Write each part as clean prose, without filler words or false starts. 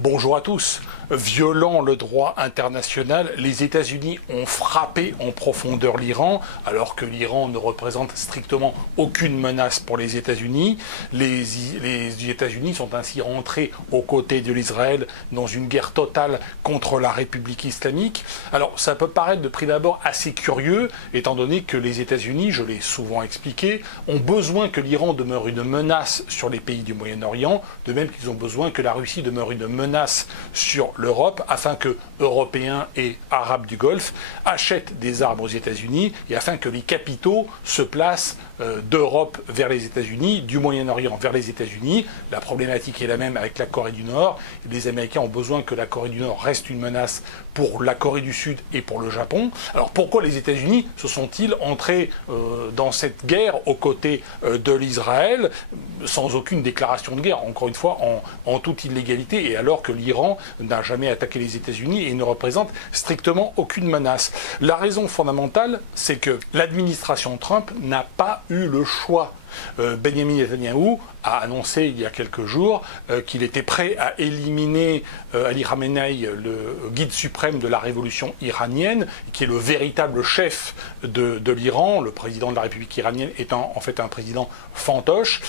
Bonjour à tous. Violant le droit international, les États-Unis ont frappé en profondeur l'Iran, alors que l'Iran ne représente strictement aucune menace pour les États-Unis. Les États-Unis sont ainsi rentrés aux côtés de l'Israël dans une guerre totale contre la République islamique. Alors, ça peut paraître de prime abord assez curieux, étant donné que les États-Unis, je l'ai souvent expliqué, ont besoin que l'Iran demeure une menace sur les pays du Moyen-Orient, de même qu'ils ont besoin que la Russie demeure une menace sur l'Europe, afin que Européens et Arabes du Golfe achètent des armes aux États-Unis et afin que les capitaux se placent d'Europe vers les États-Unis, du Moyen-Orient vers les États-Unis. La problématique est la même avec la Corée du Nord. Les Américains ont besoin que la Corée du Nord reste une menace pour la Corée du Sud et pour le Japon. Alors pourquoi les États-Unis se sont-ils entrés dans cette guerre aux côtés de l'Israël sans aucune déclaration de guerre, encore une fois en toute illégalité, et alors que l'Iran n'a jamais attaqué les États-Unis et ne représente strictement aucune menace? La raison fondamentale, c'est que l'administration Trump n'a pas eu le choix. Benjamin Netanyahou a annoncé il y a quelques jours qu'il était prêt à éliminer Ali Khamenei, le guide suprême de la révolution iranienne, qui est le véritable chef de l'Iran, le président de la République iranienne étant en fait un président fantoche.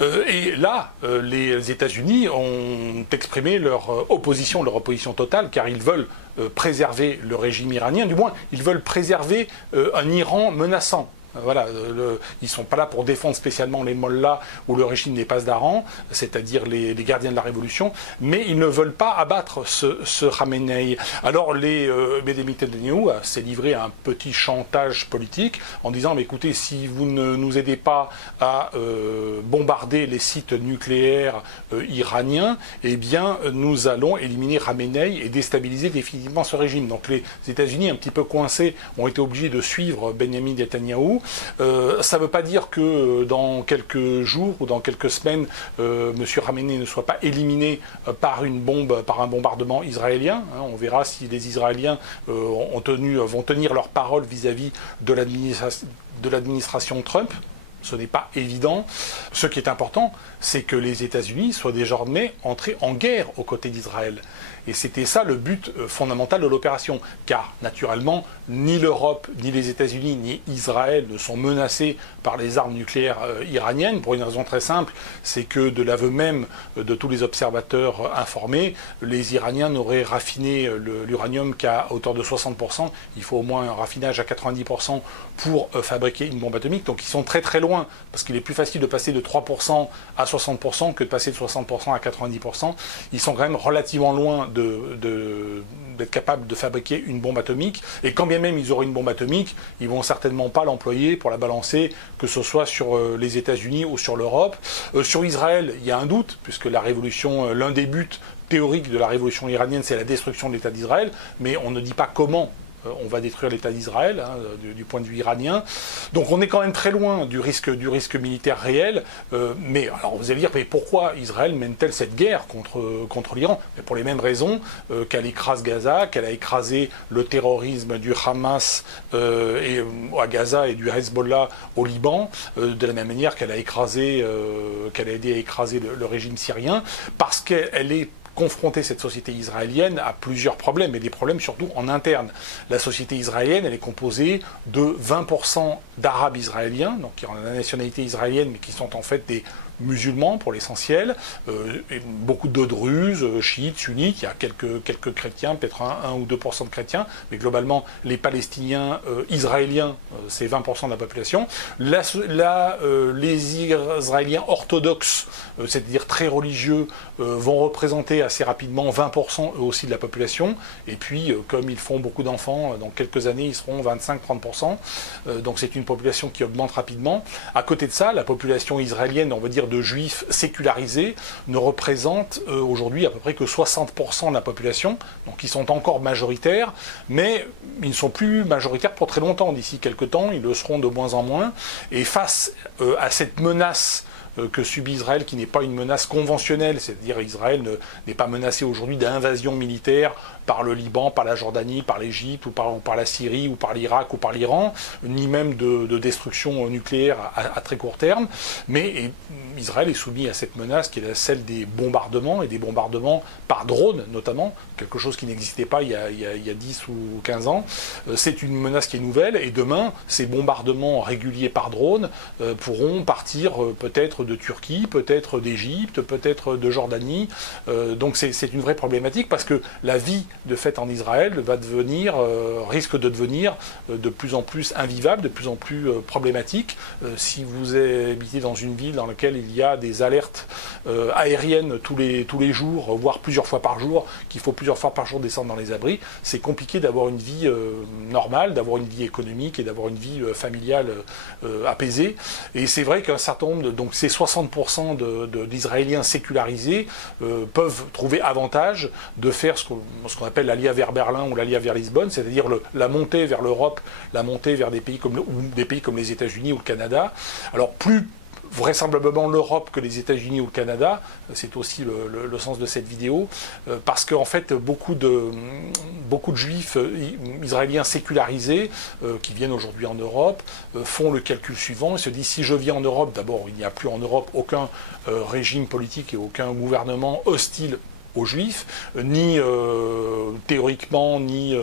Et là, les États-Unis ont exprimé leur opposition totale, car ils veulent préserver le régime iranien, du moins ils veulent préserver un Iran menaçant. Voilà, ils ne sont pas là pour défendre spécialement les mollahs ou le régime des pasdaran, c'est-à-dire les gardiens de la révolution, mais ils ne veulent pas abattre ce Khamenei. Alors Benjamin Netanyahou s'est livré à un petit chantage politique en disant mais écoutez, si vous ne nous aidez pas à bombarder les sites nucléaires iraniens, eh bien nous allons éliminer Khamenei et déstabiliser définitivement ce régime. Donc les États-Unis, un petit peu coincés, ont été obligés de suivre Benjamin Netanyahou. Ça ne veut pas dire que dans quelques jours ou dans quelques semaines, M. Khamenei ne soit pas éliminé par un bombardement israélien. On verra si les Israéliens vont tenir leur parole vis-à-vis de l'administration Trump. Ce n'est pas évident. Ce qui est important, c'est que les États-Unis soient désormais entrés en guerre aux côtés d'Israël. Et c'était ça le but fondamental de l'opération. Car, naturellement, ni l'Europe, ni les États-Unis, ni Israël ne sont menacés par les armes nucléaires iraniennes, pour une raison très simple, c'est que de l'aveu même de tous les observateurs informés, les Iraniens n'auraient raffiné l'uranium qu'à hauteur de 60%. Il faut au moins un raffinage à 90% pour fabriquer une bombe atomique. Donc ils sont très très loin, parce qu'il est plus facile de passer de 3% à 60% que de passer de 60% à 90%. Ils sont quand même relativement loin d'être capables de fabriquer une bombe atomique. Et quand bien même ils auraient une bombe atomique, ils vont certainement pas l'employer pour la balancer, que ce soit sur les États-Unis ou sur l'Europe. Sur Israël, il y a un doute, puisque la révolution, l'un des buts théoriques de la révolution iranienne, c'est la destruction de l'État d'Israël, mais on ne dit pas comment on va détruire l'État d'Israël, du point de vue iranien. Donc on est quand même très loin du risque militaire réel. Mais alors vous allez dire, mais pourquoi Israël mène-t-elle cette guerre contre l'Iran? Pour les mêmes raisons qu'elle écrase Gaza, qu'elle a écrasé le terrorisme du Hamas à Gaza et du Hezbollah au Liban, de la même manière qu'elle a aidé à écraser le régime syrien, parce qu'elle est confronter cette société israélienne à plusieurs problèmes, et des problèmes surtout en interne. La société israélienne, elle est composée de 20% d'Arabes israéliens, donc qui ont la nationalité israélienne, mais qui sont en fait des musulmans pour l'essentiel, beaucoup de druzes, chiites, sunnites, il y a quelques chrétiens, peut-être 1 ou 2% de chrétiens, mais globalement les Palestiniens israéliens, c'est 20% de la population. Les Israéliens orthodoxes, c'est-à-dire très religieux, vont représenter assez rapidement 20% eux aussi de la population, et puis comme ils font beaucoup d'enfants, dans quelques années ils seront 25-30%, donc c'est une population qui augmente rapidement. À côté de ça, la population israélienne, on va dire de juifs sécularisés, ne représente aujourd'hui à peu près que 60% de la population, donc ils sont encore majoritaires, mais ils ne sont plus majoritaires pour très longtemps. D'ici quelques temps, ils le seront de moins en moins, et face à cette menace que subit Israël, qui n'est pas une menace conventionnelle, c'est-à-dire Israël n'est pas menacé aujourd'hui d'invasion militaire par le Liban, par la Jordanie, par l'Égypte, ou par la Syrie, ou par l'Irak, ou par l'Iran, ni même de destruction nucléaire à très court terme. Mais Israël est soumis à cette menace qui est celle des bombardements, et des bombardements par drone notamment, quelque chose qui n'existait pas il y a 10 ou 15 ans. C'est une menace qui est nouvelle, et demain, ces bombardements réguliers par drone pourront partir peut-être de Turquie, peut-être d'Égypte, peut-être de Jordanie. Donc c'est une vraie problématique, parce que la vie de fait en Israël risque de devenir de plus en plus invivable, de plus en plus problématique. Si vous habitez dans une ville dans laquelle il y a des alertes aériennes tous les jours, voire plusieurs fois par jour, qu'il faut plusieurs fois par jour descendre dans les abris, c'est compliqué d'avoir une vie normale, d'avoir une vie économique et d'avoir une vie familiale apaisée. Et c'est vrai qu'un certain nombre, donc ces 60% d'Israéliens sécularisés peuvent trouver avantage de faire ce qu'on appelle l'allia vers Berlin ou l'allia vers Lisbonne, c'est-à-dire la montée vers l'Europe, la montée vers des pays comme les États-Unis ou le Canada. Alors plus vraisemblablement l'Europe que les États-Unis ou le Canada, c'est aussi le sens de cette vidéo, parce qu'en fait beaucoup de juifs israéliens sécularisés qui viennent aujourd'hui en Europe font le calcul suivant et se disent: si je vis en Europe, d'abord il n'y a plus en Europe aucun régime politique et aucun gouvernement hostile aux Juifs, ni théoriquement, ni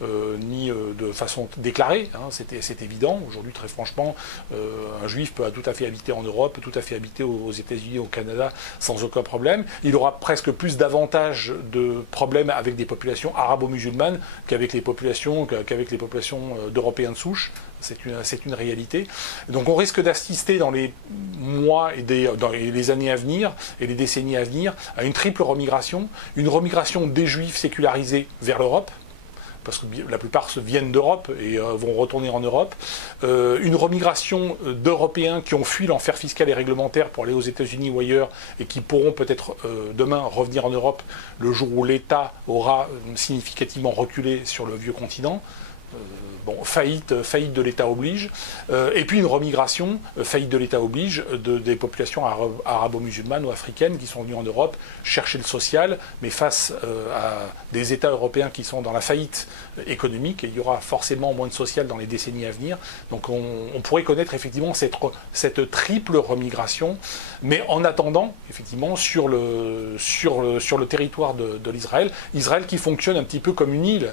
de façon déclarée, hein, c'est évident. Aujourd'hui, très franchement, un Juif peut tout à fait habiter en Europe, peut tout à fait habiter aux États-Unis, au Canada, sans aucun problème. Il aura presque plus d'avantages de problèmes avec des populations arabo-musulmanes qu'avec les populations d'Européens de souche. C'est une réalité. Donc on risque d'assister dans les mois et dans les années à venir et les décennies à venir à une triple remigration. Une remigration des Juifs sécularisés vers l'Europe, parce que la plupart viennent d'Europe et vont retourner en Europe. Une remigration d'Européens qui ont fui l'enfer fiscal et réglementaire pour aller aux États-Unis ou ailleurs et qui pourront peut-être demain revenir en Europe le jour où l'État aura significativement reculé sur le vieux continent. Faillite de l'État oblige, et puis une remigration, faillite de l'État oblige, des populations arabo-musulmanes ou africaines qui sont venues en Europe chercher le social, mais face à des États européens qui sont dans la faillite économique, et il y aura forcément moins de social dans les décennies à venir. Donc on pourrait connaître effectivement cette triple remigration, mais en attendant, effectivement, sur le territoire de l'Israël, Israël qui fonctionne un petit peu comme une île.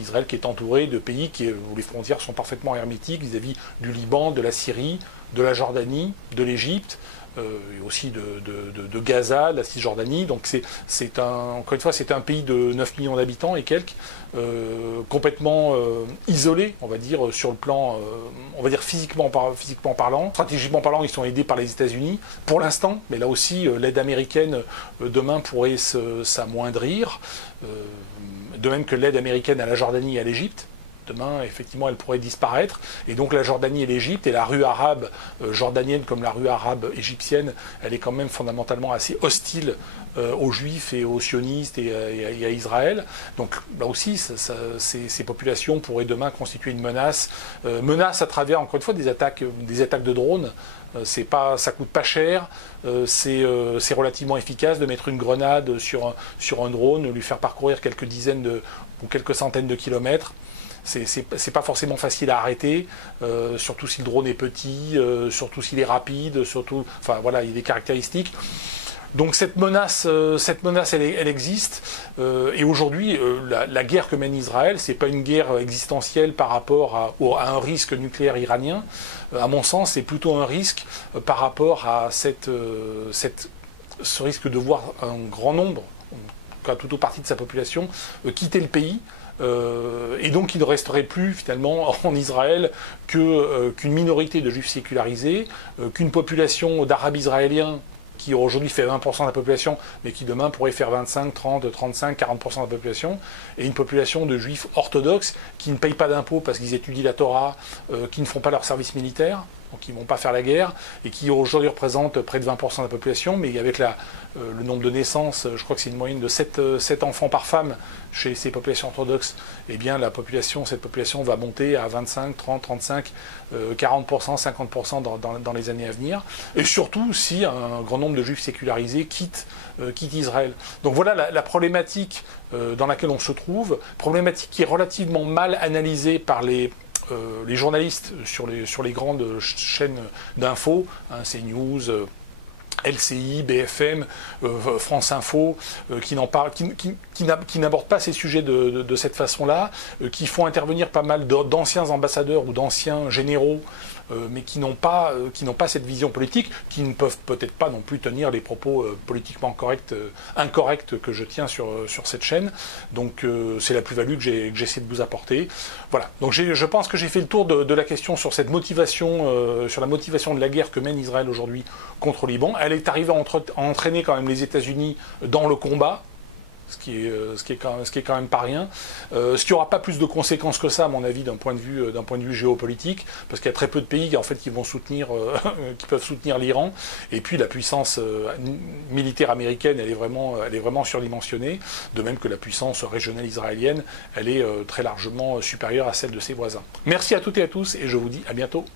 Israël qui est entouré de pays où les frontières sont parfaitement hermétiques vis-à-vis du Liban, de la Syrie, de la Jordanie, de l'Égypte, et aussi de Gaza, de la Cisjordanie. Donc encore une fois, c'est un pays de 9 millions d'habitants et quelques, complètement isolé, on va dire, sur le plan, on va dire physiquement parlant. Stratégiquement parlant, ils sont aidés par les États-Unis pour l'instant, mais là aussi, l'aide américaine demain pourrait s'amoindrir. De même que l'aide américaine à la Jordanie et à l'Égypte. Demain, effectivement, elle pourrait disparaître. Et donc la Jordanie et l'Égypte, et la rue arabe jordanienne comme la rue arabe égyptienne, elle est quand même fondamentalement assez hostile aux Juifs et aux sionistes et à Israël. Donc là aussi, ces populations pourraient demain constituer une menace. Menace à travers, encore une fois, des attaques de drones. Ça coûte pas cher, c'est relativement efficace de mettre une grenade sur un drone, lui faire parcourir quelques dizaines ou quelques centaines de kilomètres. C'est pas forcément facile à arrêter, surtout si le drone est petit, surtout s'il est rapide, enfin voilà, il y a des caractéristiques. Donc cette menace, elle existe. Et aujourd'hui, la guerre que mène Israël, c'est pas une guerre existentielle par rapport à un risque nucléaire iranien. À mon sens, c'est plutôt un risque par rapport à ce risque de voir un grand nombre, toute ou partie de sa population, quitter le pays. Et donc il ne resterait plus finalement en Israël qu'une minorité de juifs sécularisés, qu'une population d'arabes israéliens qui aujourd'hui fait 20% de la population, mais qui demain pourrait faire 25, 30, 35, 40% de la population, et une population de juifs orthodoxes qui ne payent pas d'impôts parce qu'ils étudient la Torah, qui ne font pas leur service militaire, donc ils ne vont pas faire la guerre, et qui aujourd'hui représentent près de 20% de la population, mais avec le nombre de naissances, je crois que c'est une moyenne de 7 enfants par femme chez ces populations orthodoxes, eh bien cette population va monter à 25, 30, 35, 40%, 50% dans les années à venir, et surtout si un grand nombre de juifs sécularisés quittent Israël. Donc voilà la problématique dans laquelle on se trouve, problématique qui est relativement mal analysée par les journalistes sur les grandes chaînes d'infos, hein, CNews, LCI, BFM, France Info, qui n'abordent pas ces sujets de cette façon-là, qui font intervenir pas mal d'anciens ambassadeurs ou d'anciens généraux, mais qui n'ont pas cette vision politique, qui ne peuvent peut-être pas non plus tenir les propos politiquement incorrects que je tiens sur cette chaîne. Donc c'est la plus-value que j'essaie de vous apporter. Voilà. Donc je pense que j'ai fait le tour de la question sur cette motivation, sur la motivation de la guerre que mène Israël aujourd'hui contre le Liban. Elle est arrivée à entraîner quand même les États-Unis dans le combat, ce qui est quand même pas rien. Ce qui n'aura pas plus de conséquences que ça, à mon avis, d'un point de vue géopolitique, parce qu'il y a très peu de pays en fait qui peuvent soutenir l'Iran. Et puis la puissance militaire américaine, elle est vraiment surdimensionnée, de même que la puissance régionale israélienne, elle est très largement supérieure à celle de ses voisins. Merci à toutes et à tous, et je vous dis à bientôt.